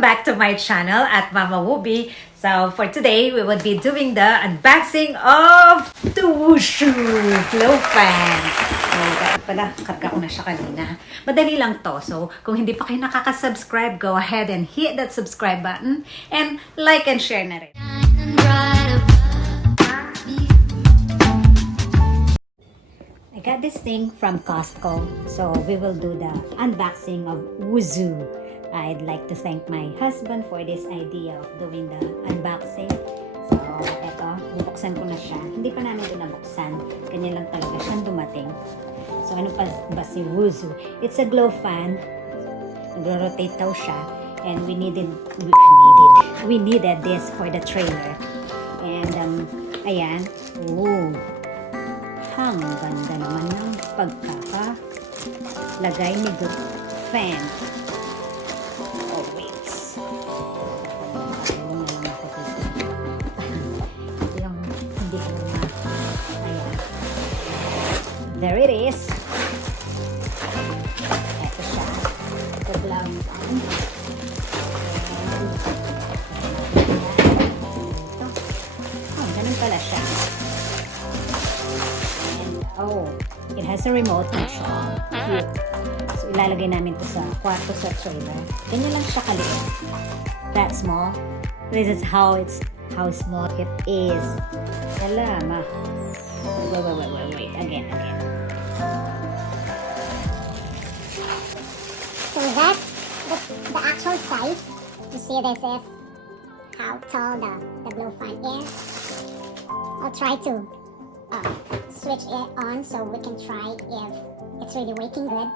Welcome back to my channel at Mamawoobee. So for today, we will be doing the unboxing of the Wushu Glow Fan. So dapat pala, karga ko na siya kanina. Madali lang to. So kung hindi pa kayo nakaka-subscribe, go ahead and hit that subscribe button and like and share na rin. I got this thing from Costco, so we will do the unboxing of Wushu. I'd like to thank my husband for this idea of doing the unboxing. So, eto, bubuksan ko na siya. Hindi pa namin ito nabuksan. Ganyan lang talaga siyang dumating. So, ano pa ba si Wushu? It's a glow fan. Nagro-rotate daw siya. And we needed this for the trailer. And, ayan. Ooh. Ang ganda naman ng pagkakalagay ni glow fan. Oh, wait. Yung hindi ko na. Ayan. There it is. Ito siya. Ito glow fan. Oh, ganun pala siya. Oh, it has a remote control. Cute. So, ilalagay namin ito sa kwarto sa trailer. Ganyan lang siya kaliit. That small. This is how small it is. Wala, ma. Wait. Again. So that's the actual size. You see, this is how tall the glow fan is. I'll try to switch it on so we can try if it's really working good.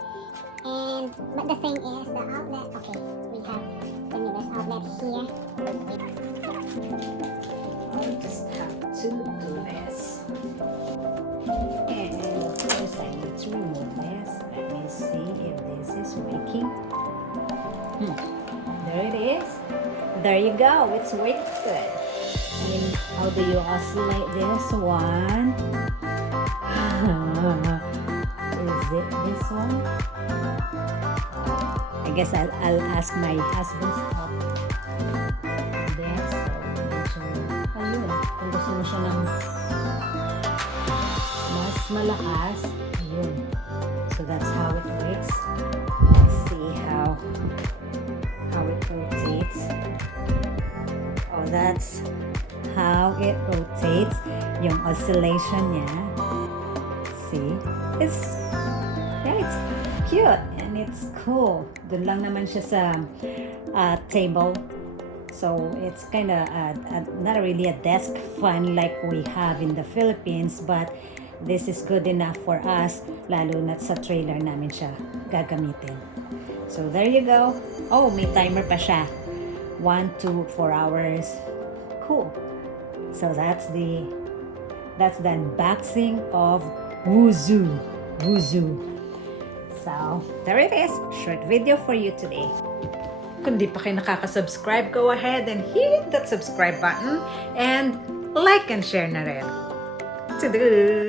But the thing is the outlet. Okay, we have the newest outlet here. I just have to do this. And of course I need to remove this. Let me see if this is working. There it is. There you go. It's working good. And how do you oscillate this one? Is it this one? I guess I'll ask my husband's help. This. So, ayun. Kung gusto mo siya ng mas malakas, ayun. So that's how it works. Let's see how it rotates. Oh, that's how it rotates. Yung oscillation niya. See? It's cute and it's cool. Doon lang naman siya sa table. So it's kind of not really a desk fan like we have in the Philippines, but this is good enough for us, lalo na sa trailer namin siya gagamitin. So there you go. Oh, may timer pa siya. 1 to 4 hours. Cool. So that's the unboxing of Wushu. So, there it is. Short video for you today. Kung di pa kayo nakaka-subscribe, go ahead and hit that subscribe button and like and share na rin. Tudu!